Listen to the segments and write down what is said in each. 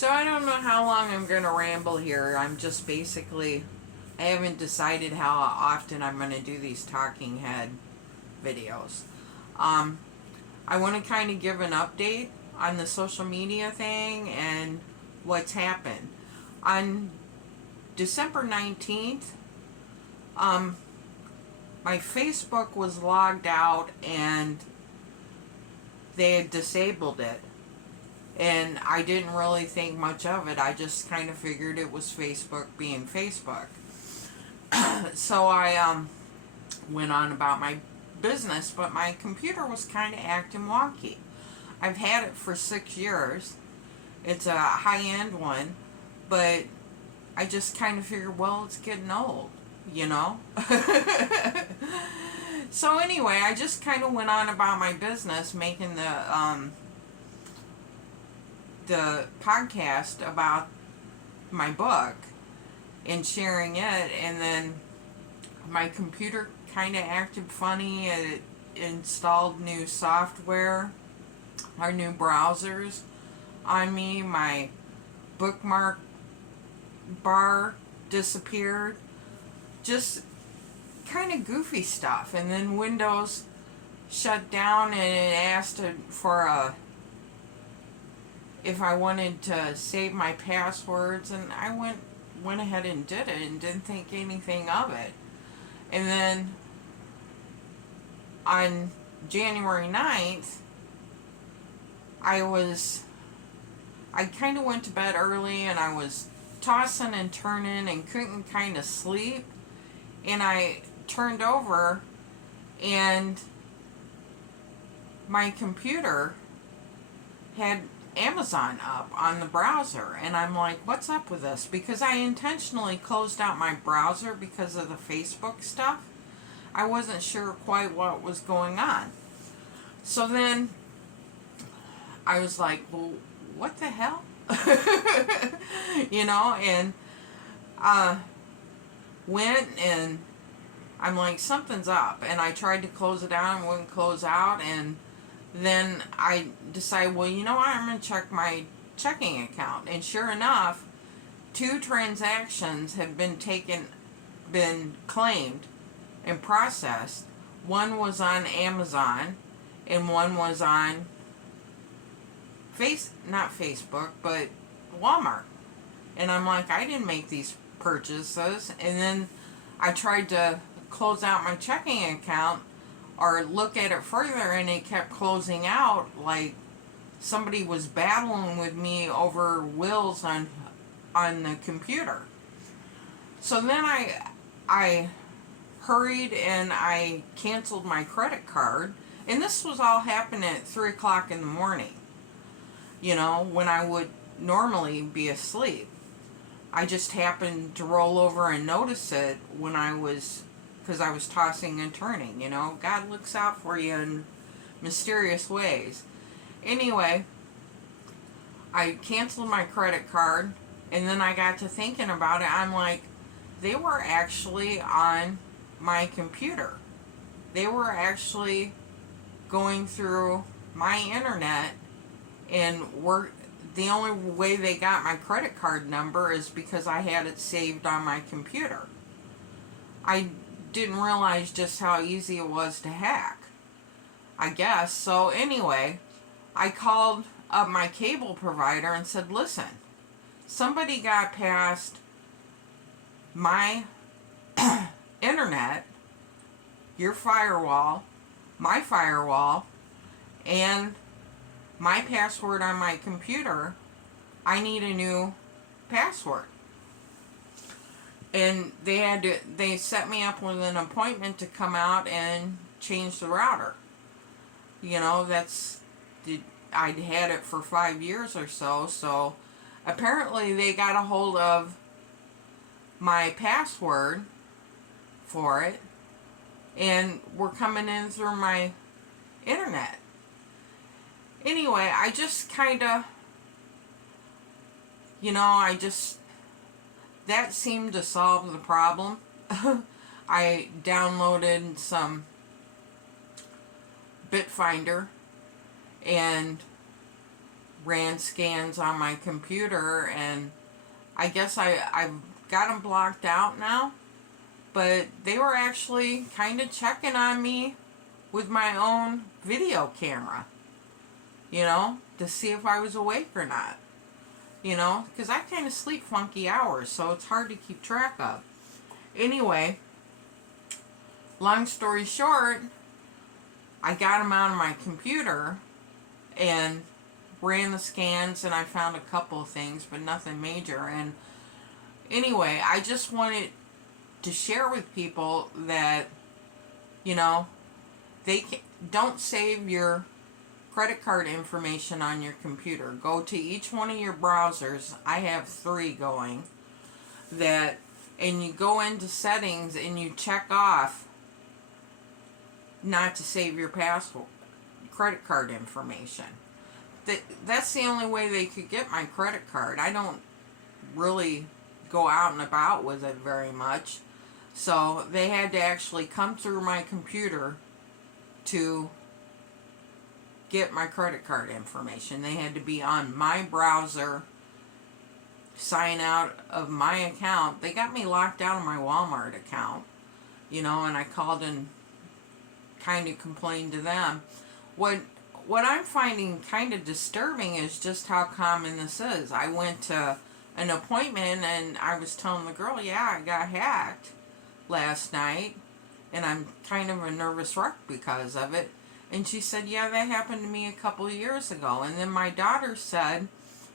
So I don't know how long I'm going to ramble here. I'm just basically, I haven't decided how often I'm going to do these talking head videos. Um, I want to kind of give an update on the social media thing and what's happened. On December 19th, my Facebook was logged out and they had disabled it. And I didn't really think much of it. I just kind of figured it was Facebook being Facebook. So I went on about my business, but my computer was kind of acting wonky. I've had it for 6 years. It's a high-end one, but I just kind of figured, well, it's getting old, you know? So anyway, I just kind of went on about my business, making the podcast about my book and sharing it, and then my computer kind of acted funny. It installed new software, our new browsers on me. My bookmark bar disappeared. Just kind of goofy stuff. And then Windows shut down and it asked for if I wanted to save my passwords, and I went ahead and did it and didn't think anything of it. And then on January 9th, I kind of went to bed early and I was tossing and turning and couldn't kind of sleep. And I turned over and my computer had Amazon up on the browser, and I'm like, what's up with this? Because I intentionally closed out my browser because of the Facebook stuff. I wasn't sure quite what was going on. So then I was like, well, what the hell? You know, and went and I'm like, something's up. And I tried to close it down and wouldn't close out, and then I decided, well, you know what, I'm going to check my checking account. And sure enough, 2 transactions have been claimed and processed. One was on Amazon and one was on not Facebook, but Walmart. And I'm like, I didn't make these purchases. And then I tried to close out my checking account or look at it further, and it kept closing out like somebody was battling with me over wills on the computer. So then I hurried and I canceled my credit card, and this was all happening at 3 o'clock in the morning, you know, when I would normally be asleep. I just happened to roll over and notice it when because I was tossing and turning, you know. God looks out for you in mysterious ways. Anyway, I canceled my credit card, and then I got to thinking about it. I'm like, they were actually on my computer. They were actually going through my internet, and the only way they got my credit card number is because I had it saved on my computer. I didn't realize just how easy it was to hack, I guess. So anyway, I called up my cable provider and said, listen, somebody got past my internet, your firewall, my firewall, and my password on my computer. I need a new password. And they set me up with an appointment to come out and change the router. You know, I'd had it for 5 years or so, so apparently they got a hold of my password for it and were coming in through my internet. Anyway, I just kind of, you know, that seemed to solve the problem. I downloaded some Bitfinder and ran scans on my computer, and I guess I've got them blocked out now. But they were actually kind of checking on me with my own video camera, to see if I was awake or not. Because I kind of sleep funky hours, so it's hard to keep track of. Anyway, long story short, I got them out of my computer and ran the scans, and I found a couple of things, but nothing major. And anyway, I just wanted to share with people that, don't save your credit card information on your computer. Go to each one of your browsers. I have 3 going. And you go into settings and you check off not to save your password, credit card information. That's the only way they could get my credit card. I don't really go out and about with it very much. So they had to actually come through my computer to get my credit card information. They had to be on my browser, sign out of my account. They got me locked out of my Walmart account, and I called and kind of complained to them. What I'm finding kind of disturbing is just how common this is. I went to an appointment and I was telling the girl, yeah, I got hacked last night and I'm kind of a nervous wreck because of it. And she said, yeah, that happened to me a couple of years ago. And then my daughter said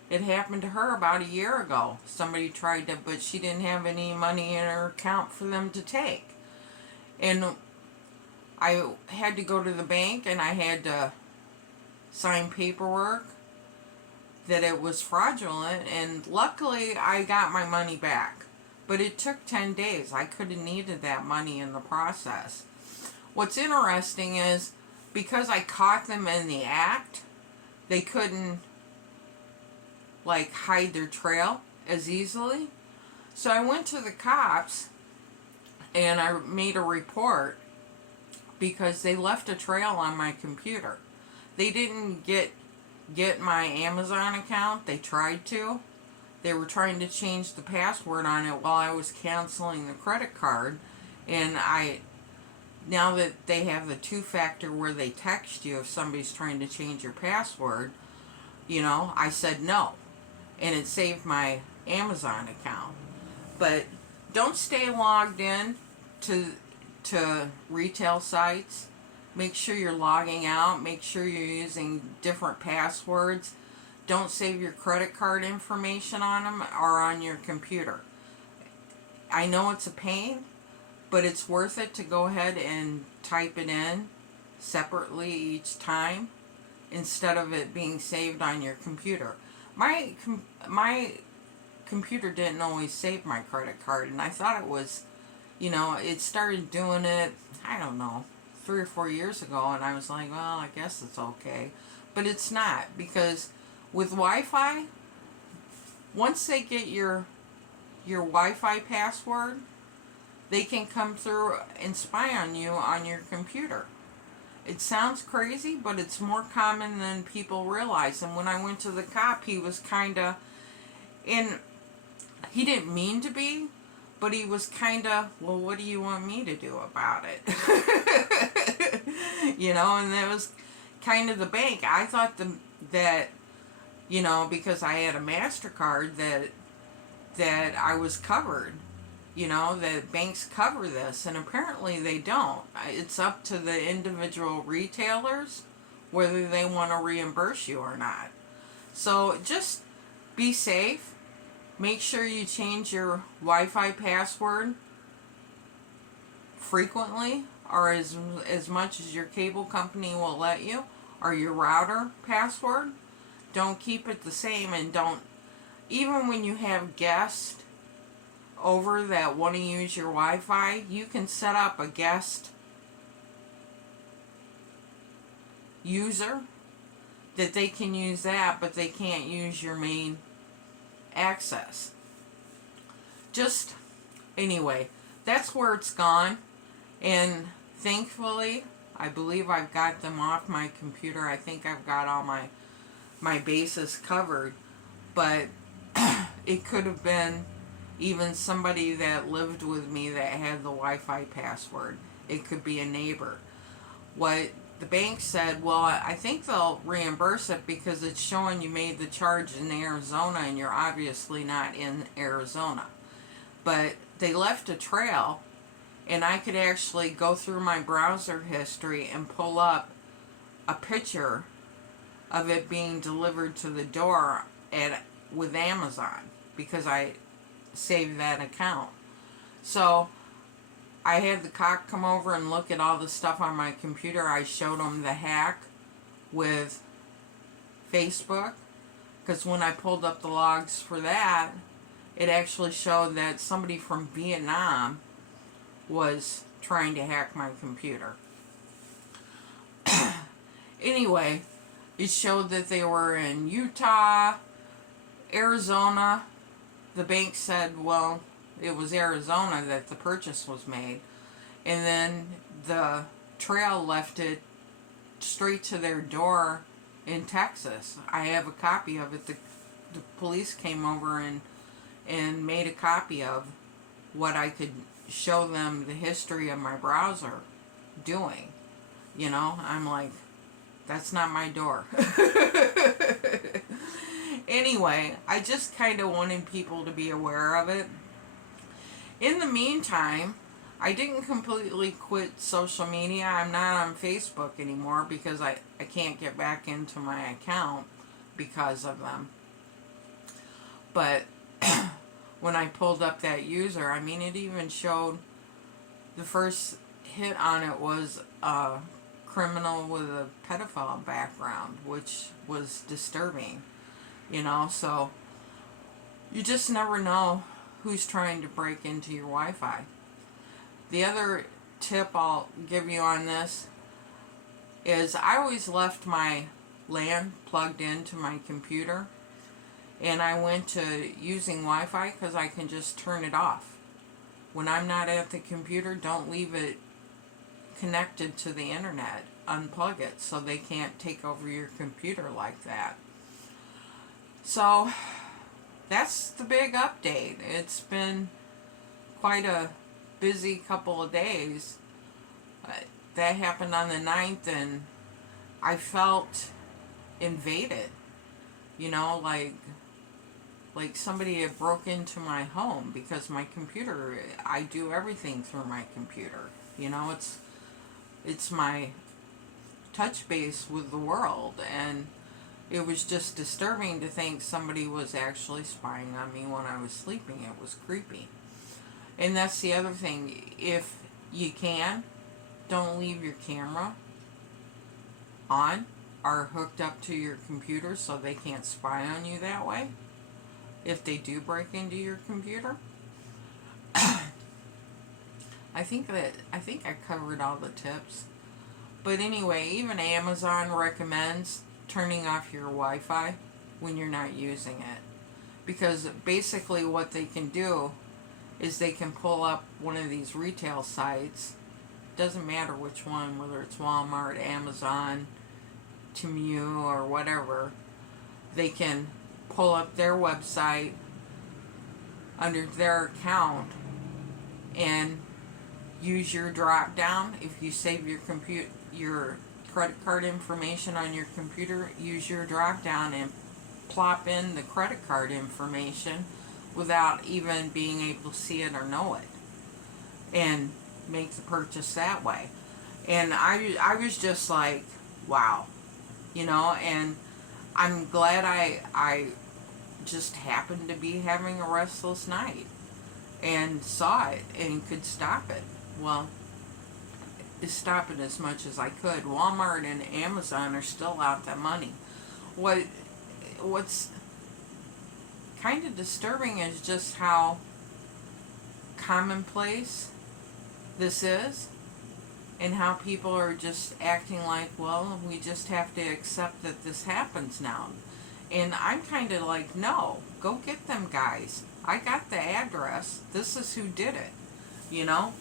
it happened to her about a year ago. Somebody tried to, but she didn't have any money in her account for them to take. And I had to go to the bank and I had to sign paperwork that it was fraudulent, and luckily I got my money back. But it took 10 days. I could have needed that money in the process. What's interesting is because I caught them in the act, they couldn't hide their trail as easily. So I went to the cops and I made a report because they left a trail on my computer. They didn't get my Amazon account. They tried to. They were trying to change the password on it while I was canceling the credit card. And now that they have the 2-factor where they text you if somebody's trying to change your password, I said no. And it saved my Amazon account. But don't stay logged in to retail sites. Make sure you're logging out. Make sure you're using different passwords. Don't save your credit card information on them or on your computer. I know it's a pain, but it's worth it to go ahead and type it in separately each time instead of it being saved on your computer. My computer didn't always save my credit card, and I thought it was, it started doing it, I don't know, 3 or 4 years ago, and I was like, well, I guess it's okay. But it's not, because with Wi-Fi, once they get your Wi-Fi password, they can come through and spy on you on your computer. It sounds crazy, but it's more common than people realize. And when I went to the cop, he was kind of, and he didn't mean to be, but he was kind of, well, what do you want me to do about it? And that was kind of the bank. I thought that, because I had a MasterCard, that I was covered. That banks cover this, and apparently they don't. It's up to the individual retailers whether they want to reimburse you or not. So just be safe. Make sure you change your Wi-Fi password frequently, or as much as your cable company will let you, or your router password. Don't keep it the same, and don't, even when you have guests over that want to use your Wi-Fi, you can set up a guest user that they can use that, but they can't use your main access. Just, anyway, that's where it's gone, and thankfully, I believe I've got them off my computer. I think I've got all my my bases covered, but it could have been even somebody that lived with me that had the Wi-Fi password. It could be a neighbor. What the bank said, well, I think they'll reimburse it because it's showing you made the charge in Arizona and you're obviously not in Arizona. But they left a trail, and I could actually go through my browser history and pull up a picture of it being delivered to the door with Amazon, because I saved that account. So I had the cop come over and look at all the stuff on my computer. I showed him the hack with Facebook, because when I pulled up the logs for that, it actually showed that somebody from Vietnam was trying to hack my computer. Anyway, it showed that they were in Utah, Arizona. The bank said, well, it was Arizona that the purchase was made. And then the trail left it straight to their door in Texas. I have a copy of it. The police came over and made a copy of what I could show them the history of my browser doing. You know, I'm like, that's not my door. Anyway, I just kind of wanted people to be aware of it. In the meantime, I didn't completely quit social media. I'm not on Facebook anymore because I can't get back into my account because of them. But when I pulled up that user, I mean, it even showed the first hit on it was a criminal with a pedophile background, which was disturbing. You know, so you just never know who's trying to break into your Wi-Fi. The other tip I'll give you on this is I always left my LAN plugged into my computer, and I went to using Wi-Fi because I can just turn it off. When I'm not at the computer, don't leave it connected to the internet. Unplug it so they can't take over your computer like that. So that's the big update. It's been quite a busy couple of days. That happened on the 9th, and I felt invaded. You know, like somebody had broke into my home, because my computer, I do everything through my computer. You know, it's my touch base with the world, and it was just disturbing to think somebody was actually spying on me when I was sleeping. It was creepy. And that's the other thing. If you can, don't leave your camera on or hooked up to your computer so they can't spy on you that way. If they do break into your computer. I think I covered all the tips. But anyway, even Amazon recommends turning off your Wi-Fi when you're not using it, because basically what they can do is they can pull up one of these retail sites, doesn't matter which one, whether it's Walmart, Amazon, Temu, or whatever. They can pull up their website under their account and use your drop down. If you save your credit card information on your computer, use your drop down and plop in the credit card information without even being able to see it or know it, and make the purchase that way. And I was just like, wow, you know. And I'm glad I just happened to be having a restless night and saw it and could stop it. Well, stop it as much as I could. Walmart and Amazon are still out that money. What's kind of disturbing is just how commonplace this is, and how people are just acting like, well, we just have to accept that this happens now. And I'm kind of like, no, go get them guys. I got the address. This is who did it. You know,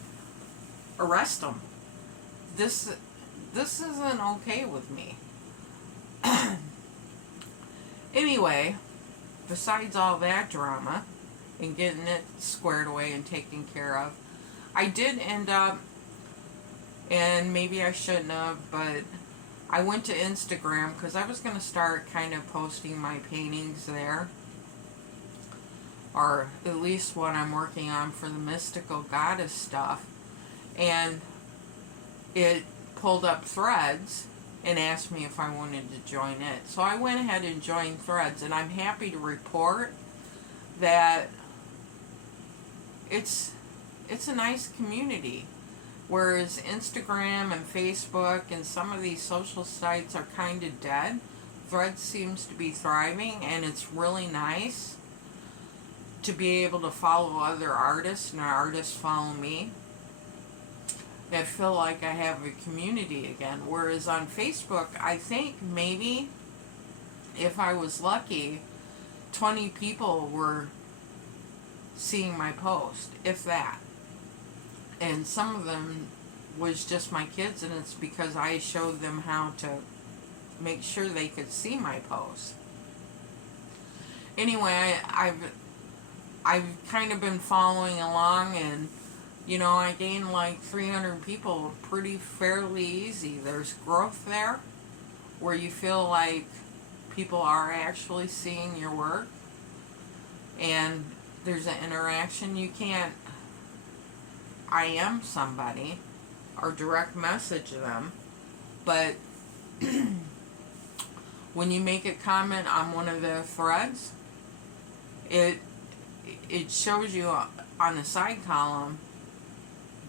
arrest them. This isn't okay with me. Anyway, besides all that drama and getting it squared away and taken care of, I did end up, and maybe I shouldn't have, but I went to Instagram because I was going to start kind of posting my paintings there, or at least what I'm working on for the mystical goddess stuff, and it pulled up Threads and asked me if I wanted to join it. So I went ahead and joined Threads, and I'm happy to report that it's a nice community. Whereas Instagram and Facebook and some of these social sites are kind of dead, Threads seems to be thriving, and it's really nice to be able to follow other artists and artists follow me. I feel like I have a community again. Whereas on Facebook, I think maybe if I was lucky, 20 people were seeing my post, if that. And some of them was just my kids, and it's because I showed them how to make sure they could see my posts. Anyway, I've kind of been following along, and I gained like 300 people pretty fairly easy. There's growth there where you feel like people are actually seeing your work, and there's an interaction. You can't I am somebody or direct message them, but when you make a comment on one of their threads, it shows you on the side column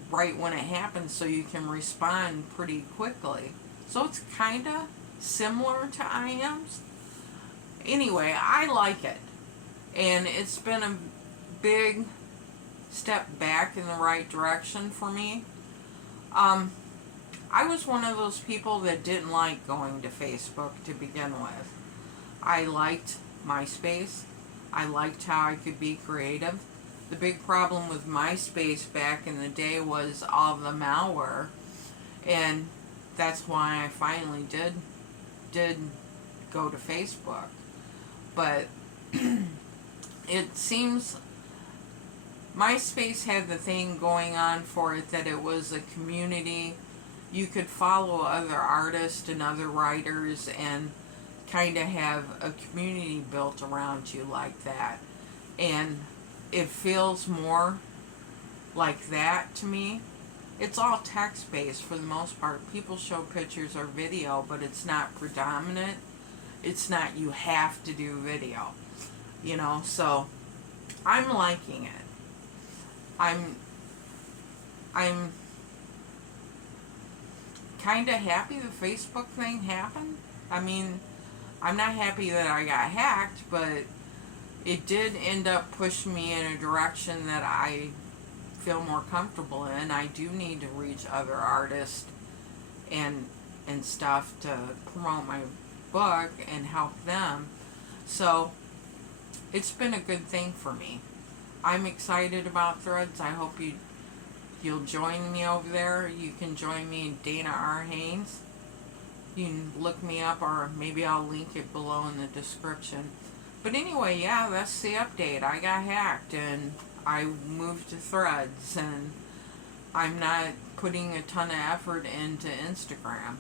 right when it happens, so you can respond pretty quickly. So it's kind of similar to IMs. Anyway, I like it, and it's been a big step back in the right direction for me. I was one of those people that didn't like going to Facebook to begin with. I liked MySpace. I liked how I could be creative. The big problem with MySpace back in the day was all the malware, and that's why I finally did go to Facebook. But it seems MySpace had the thing going on for it that it was a community. You could follow other artists and other writers and kind of have a community built around you like that. And it feels more like that to me. It's all text-based for the most part. People show pictures or video, but it's not predominant. It's not you have to do video, so I'm liking it. I'm kind of happy the Facebook thing happened. I mean, I'm not happy that I got hacked, but it did end up pushing me in a direction that I feel more comfortable in. I do need to reach other artists and stuff to promote my book and help them. So it's been a good thing for me. I'm excited about Threads. I hope you'll join me over there. You can join me, Dana R. Haynes. You can look me up, or maybe I'll link it below in the description. But anyway, yeah, that's the update. I got hacked, and I moved to Threads, and I'm not putting a ton of effort into Instagram.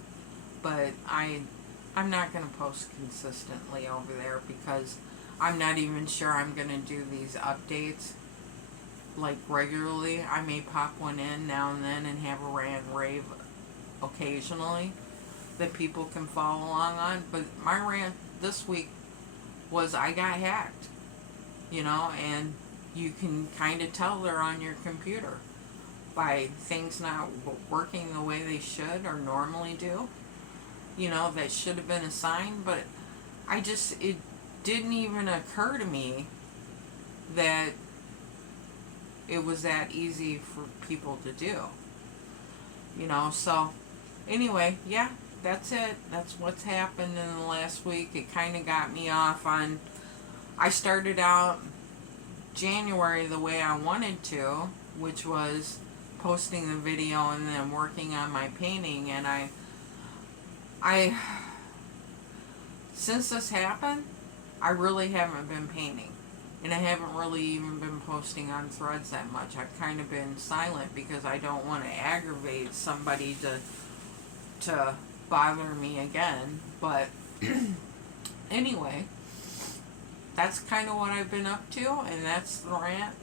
But I'm not going to post consistently over there because I'm not even sure I'm going to do these updates like regularly. I may pop one in now and then and have a rant rave occasionally that people can follow along on. But my rant this week was I got hacked, and you can kind of tell they're on your computer by things not working the way they should or normally do. That should have been a sign, but it didn't even occur to me that it was that easy for people to do. So anyway, yeah, that's it. That's what's happened in the last week. It kind of got me off on, I started out January the way I wanted to, which was posting the video and then working on my painting, and I since this happened, I really haven't been painting. And I haven't really even been posting on Threads that much. I've kind of been silent because I don't want to aggravate somebody to bother me again. But anyway, that's kind of what I've been up to, and that's the rant.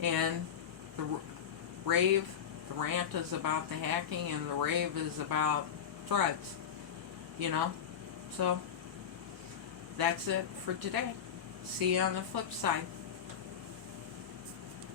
And the rave, the rant is about the hacking, and the rave is about Threads. You know? So, that's it for today. See you on the flip side.